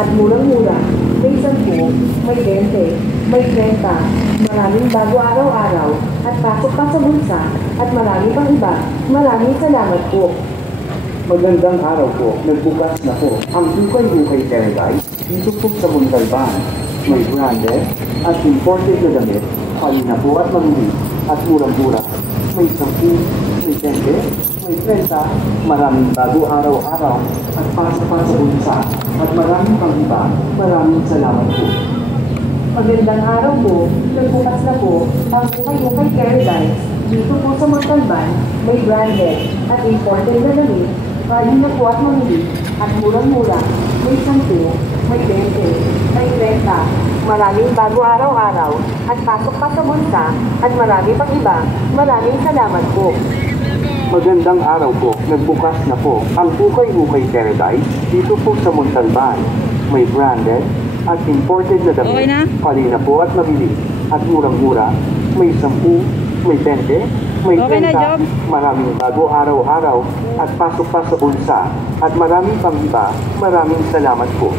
At murang-mura, may 10, may 20, may 30, maraming bago araw-araw, at pasok pa sa bulsa, at marami pang iba. Maraming salamat po. Magandang araw po, nagbukas na po ang Hukay-Hukay Paradise dito po sa Montalban. May branded at imported na damit, halina po at mamili, at murang-mura. May 10, may 20, may 30, maraming bago araw-araw, at pasok pa sa bulsa, at maraming pang iba. Maraming salamat po. Magandang araw po, nagbukas na po ang Hukay-Hukay Paradise dito po sa Montalban. May branded at imported na damit, halina po at mamili, at murang-mura. May 10, may 20, may 30, maraming bago araw-araw, at pasok pa sa bulsa, at marami pang iba. Maraming salamat po. Magandang araw po, nagbukas na po ang Hukay-Hukay Paradise dito po sa Montalban. May branded at imported na damit, halina po at mabili, at murang-mura. May 10, may 20, may 30, maraming bago araw-araw, at pasok pa sa bulsa, at maraming pang iba. Maraming salamat po.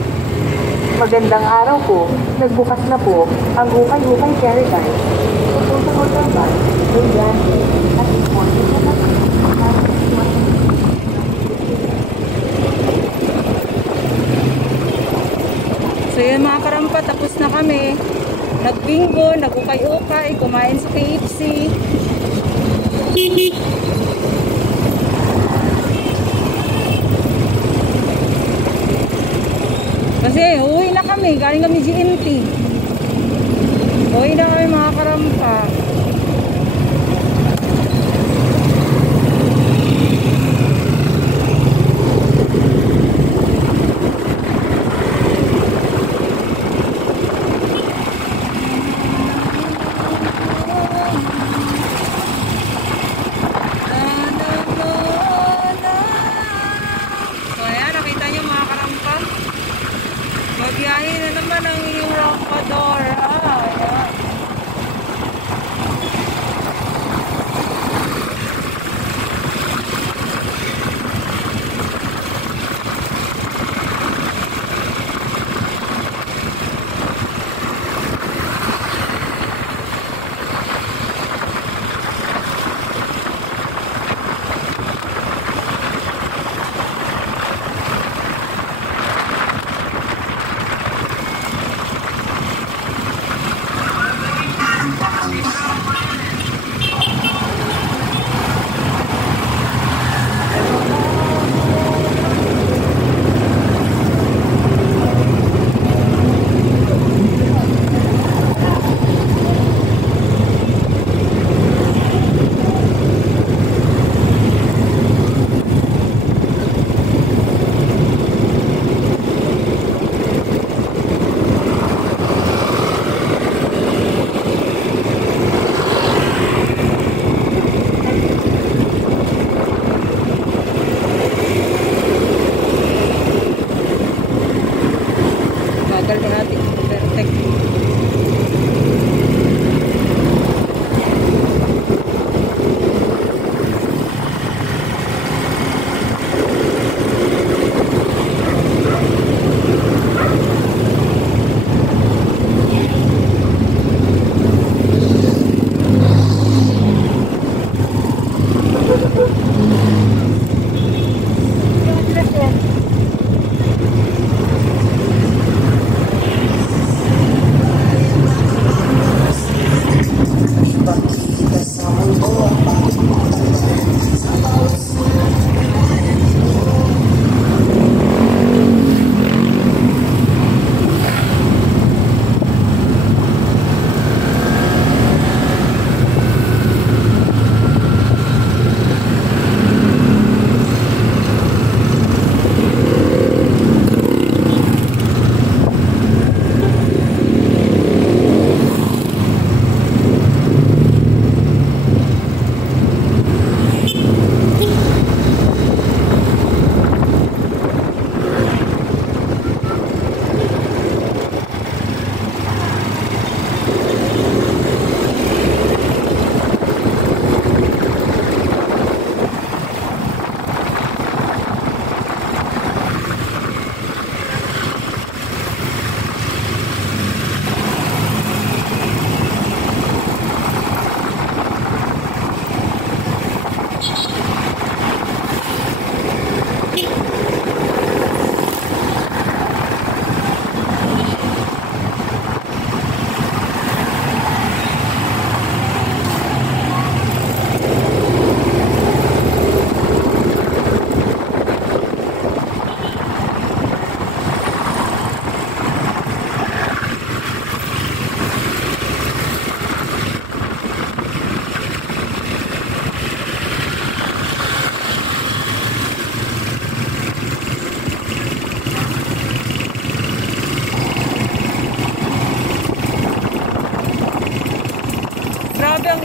Magandang araw po, nagbukas na po ang Hukay-Hukay Paradise dito po sa Montalban. May branded at imported na damit. So yun mga karampa, tapos na kami. Nagbingo, nagukay-ukay, kumain sa KFC. Kasi uwi na kami, galing kami GNT. Uwi na kami mga karampa. Magbiyahe na naman ang inyong Roncador. Ayan.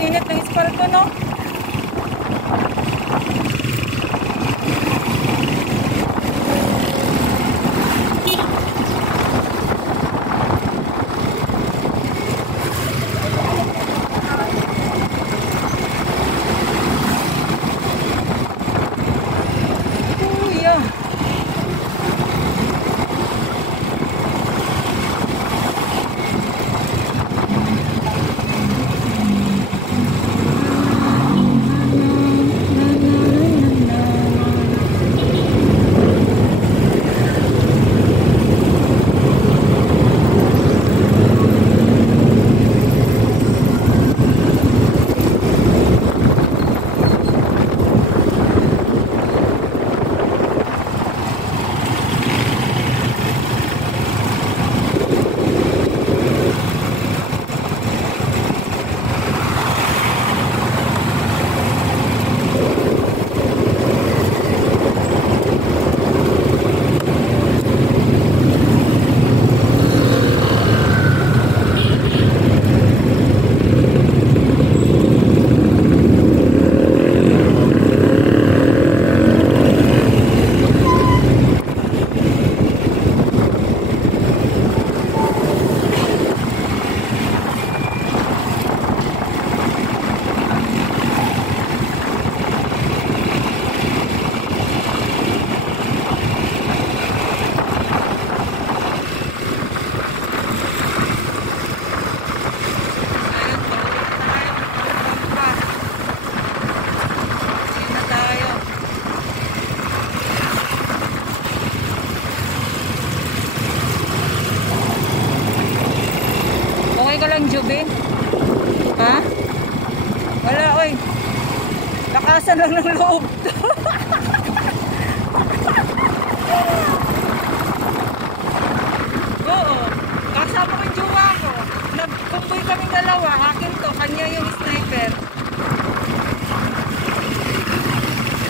init ng espalto, no? Jube? Ha? Wala, oy. Lakasan lang ng loob to. Oo. Kasama ko yung jowa ko. Nagkumboy kaming dalawa. Akin to. Kanya yung sniper.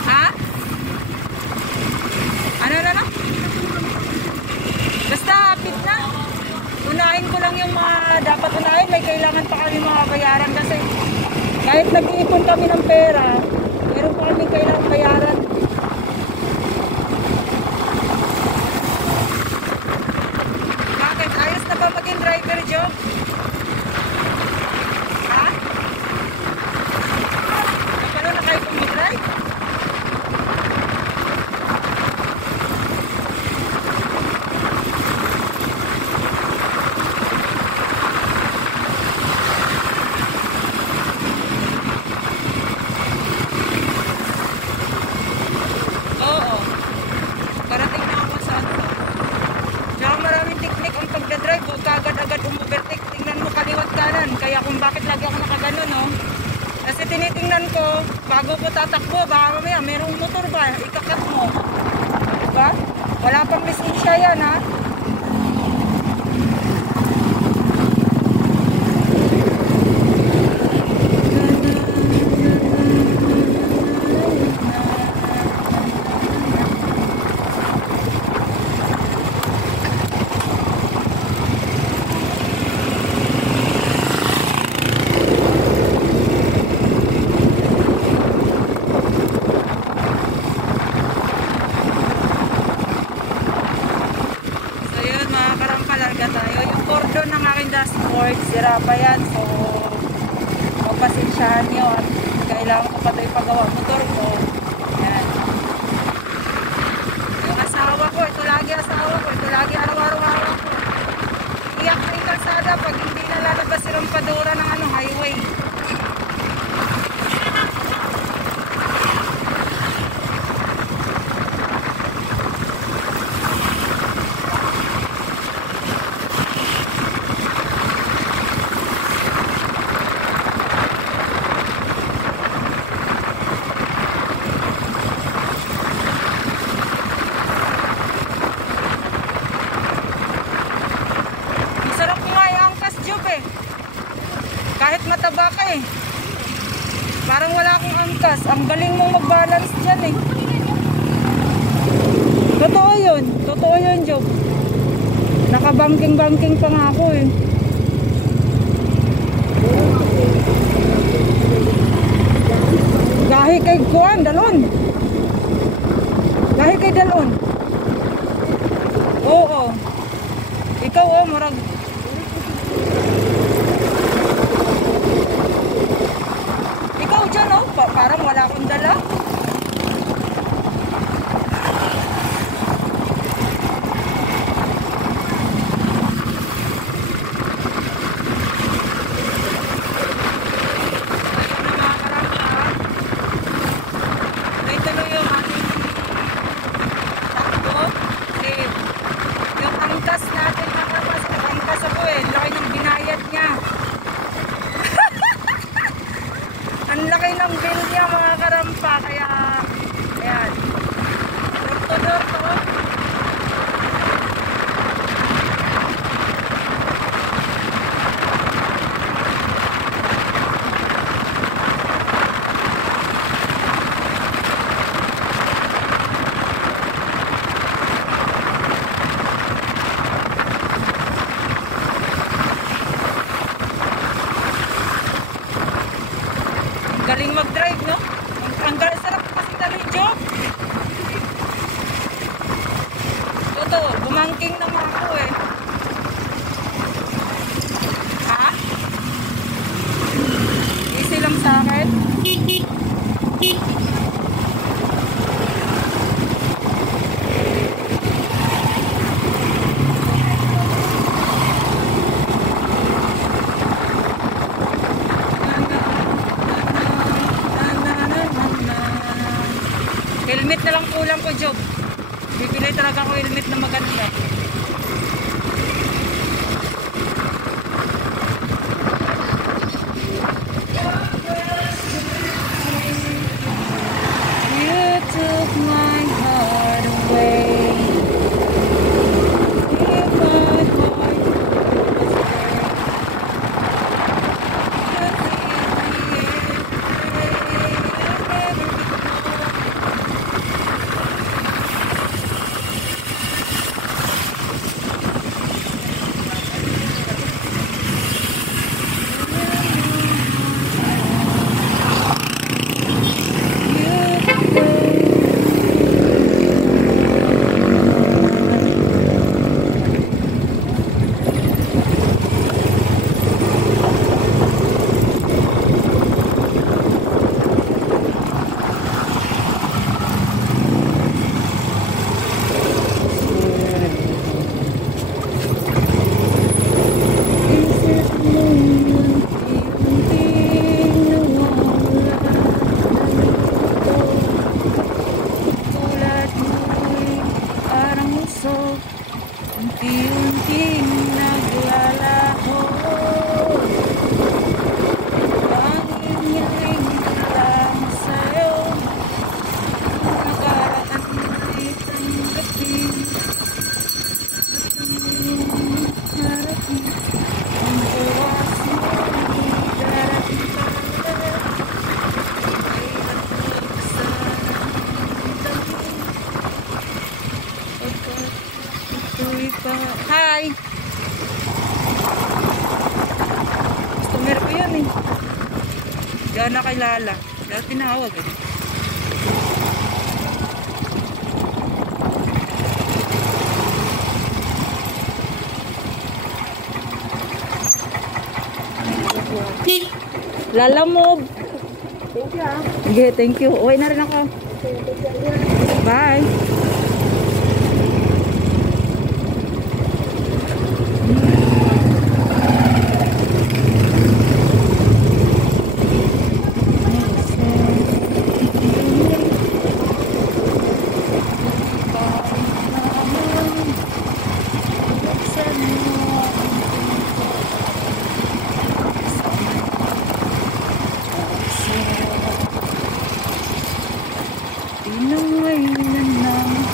Ha? Ano na? Basta hapit na. Unahin ko lang yung mga dapat unahin. May kailangan pa kami mga bayaran kasi kahit nag-iipon kami ng pera, meron pa kami kailangan bayaran. Bakit? Ayos na ba maging driver job? Ha? Paano na kayo kung mag-drive? Kaya kung bakit lagi ako nakaganon, no? Kasi tinitingnan ko, bago ko tatakbo, baka mamaya merong motor ba, ikakat mo. Diba? Wala pang lisensya yan, ha? dashboard, sira pa yan, so mapasensyahan nyo at kailangan ko pa ito ipagawa motor ko. Yan. Yung asawa ko, ito lagi asawa ko, ito lagi araw-araw ko. Iyak na yung kalsada pag hindi na lalabas si Rampadora ng highway. Kahit mataba ka eh. Parang wala akong angkas. Ang galing mong mag-balance dyan eh. Totoo yun. Totoo yun, Job. Nakabangking-bangking pa nga ako eh. Lahi kay Kuan, dalon. Lahi kay dalon. Oo. Ikaw murag. Ikaw dyan parang wala akong dala. Ang laki ng bill niya mga karampa, kaya ayan. Doktor to. Galing mag-drive, no? Ang sarap kasi talidyo. Ito, bumangking naman ako eh. Ha? Easy lang sa akin. Helmet na lang kulang ko, Job. Bibili talaga ako helmet na maganda. You took my heart away. If my heart unti-unting naglalaho. Pangin niya'y lang sa'yo. Nakaraan ay tanggapin. At ang iyong harapin. Ang oras mo darating pala. Ay natulog sa damdamin. Hi! Customer ko yan eh. Diyan nakilala. Dahil tinawag eh. Lalamog! Thank you ah. Okay, thank you. Uwi na rin ako. Bye! Pinangainan ng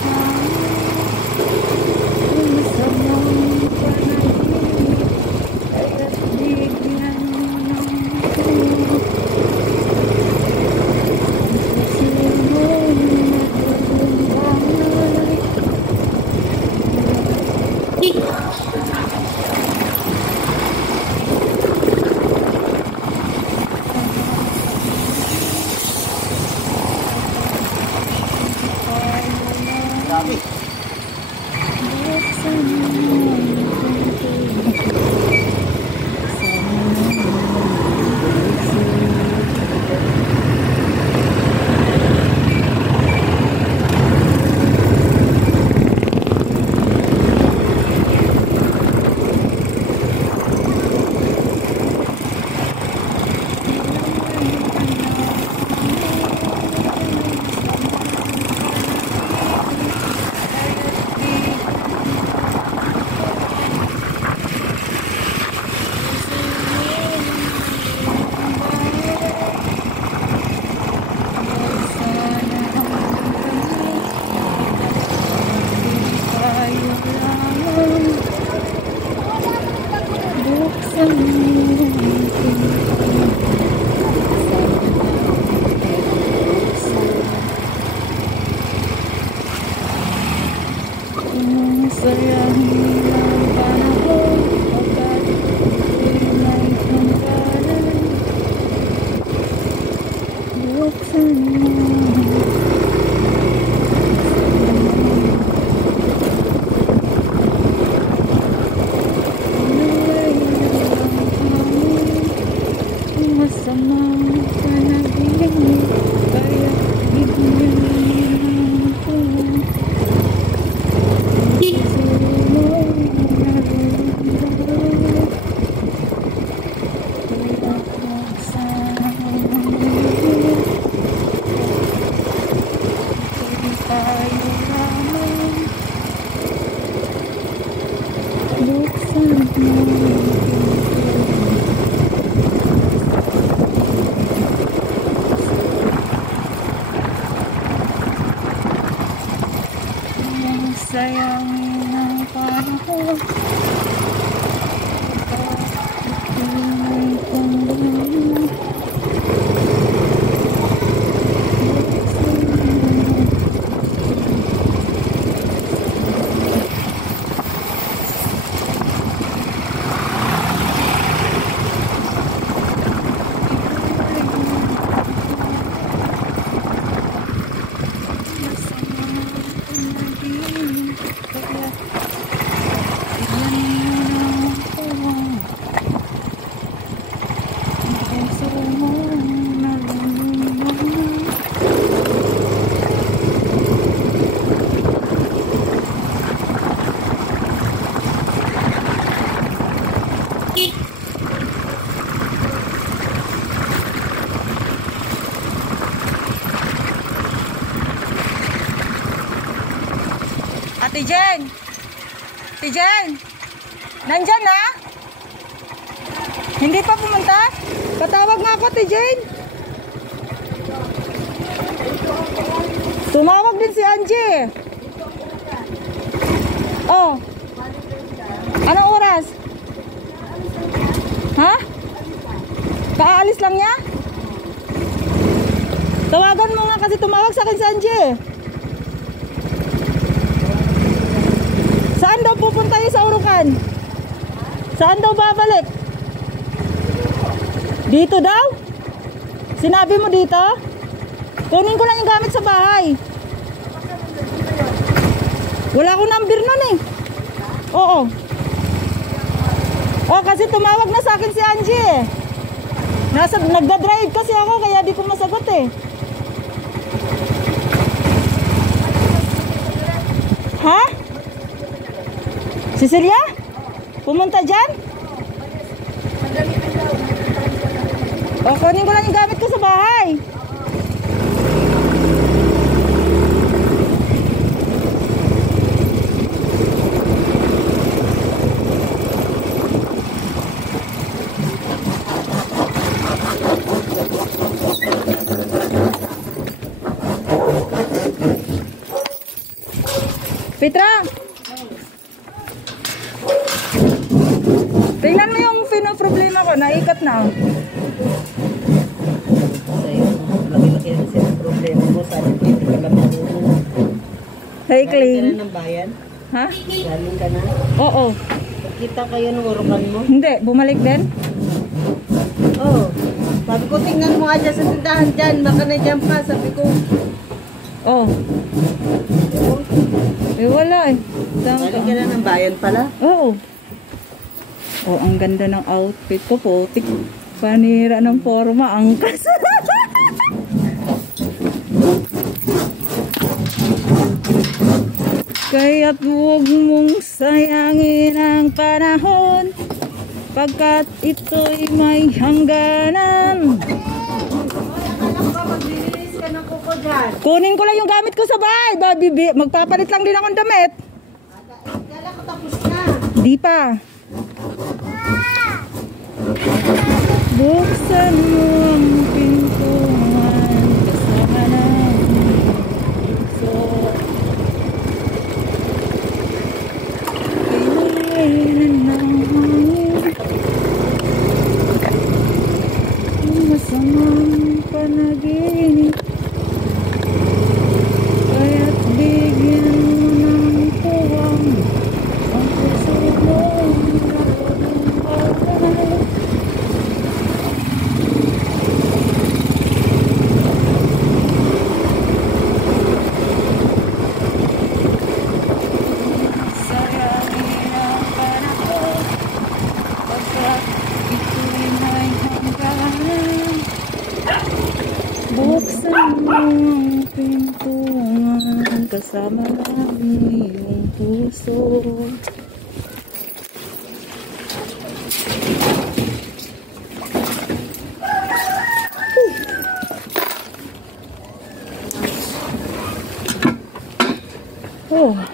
Sayangin ang panahon. Ate Jen! Ate Jen! Nandyan na? Hindi pa pumunta? Patawag nga ako, Ate Jen. Tumawag din si Angie. Oh. Anong oras? Ha? Kaalis lang niya? Tawagan mo nga kasi tumawag sa akin si Angie. Saan daw pupunta yung sa Urukan? Saan daw babalik? Dito daw? Sinabi mo dito? Kunin ko lang yung gamit sa bahay. Wala akong number nun eh. Oo. Oh, kasi tumawag na sa akin si Angie eh. Nagda-drive kasi ako kaya di ko masagot eh. Ha? Cecilia? Pumunta dyan? O, kunin ko lang yung gamit ko sa bahay. Petra! Tingnan mo yung problema ko, naikat na. Laki-laki na siya ang problema mo. Sabi ko, hindi ka lang marunong. Hey, Galing clean. ka na ng bayan? Ha? Galing ka na? Oo. Kita kayo ng urukan mo? Hindi, bumalik din. Oo. Sabi ko, tingnan mo nga dyan sa tindahan dyan. Baka na-jump ka. Sabi ko, Oh. Eh, wala eh. galing ka na ng bayan pala? Oo. Oh, ang ganda ng outfit ko, putik. Panira ng forma, angkas. Kaya't huwag mong sayangin ang panahon, pagkat ito'y may hangganan. Magbibis ka ng kuko dyan. Kunin ko lang yung gamit ko sa bahay. Magpapalit lang din akong damit. Kala ko tapos na. Di pa. Buksan mo ang pintuan, kasama na so kailan ng hangin, kasama namin yung puso. Oh.